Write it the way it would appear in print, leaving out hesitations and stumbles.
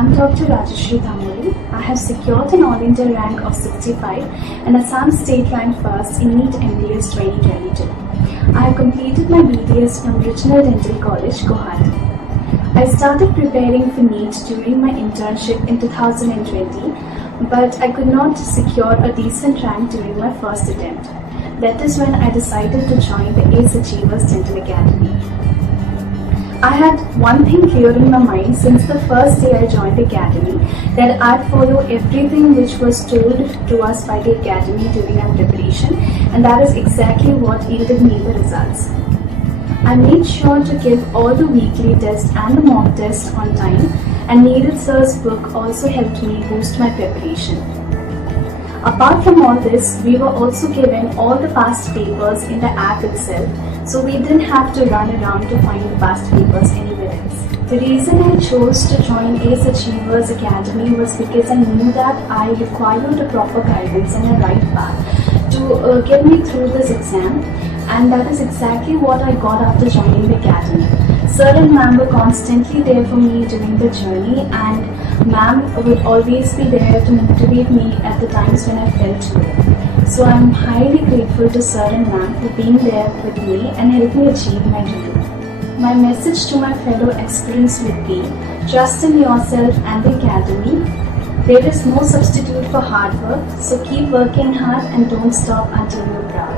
I'm Dr. Rajashree Tamuli. I have secured an All India rank of 65 and Assam State ranked first in NEET MDS 2022. I have completed my BDS from Regional Dental College, Guwahati. I started preparing for NEET during my internship in 2020, but I could not secure a decent rank during my first attempt. That is when I decided to join the ACE Achievers Dental Academy. I had one thing clear in my mind since the first day I joined the academy, that I'd follow everything which was told to us by the academy during our preparation, and that is exactly what yielded me the results. I made sure to give all the weekly tests and the mock tests on time, and Neeraj sir's book also helped me boost my preparation. Apart from all this, we were also given all the past papers in the app itself, so we didn't have to run around to find the past papers anywhere else. The reason I chose to join ACE Achievers Academy was because I knew that I required a proper guidance and a right path to get me through this exam, and that is exactly what I got after joining the academy. Sir and ma'am were constantly there for me during the journey, and ma'am would always be there to motivate me at the times when I felt low. So I'm highly grateful to sir and ma'am for being there with me and helped me achieve my dream. My message to my fellow aspirants would be, trust in yourself and the academy. There is no substitute for hard work, so keep working hard and don't stop until you're proud.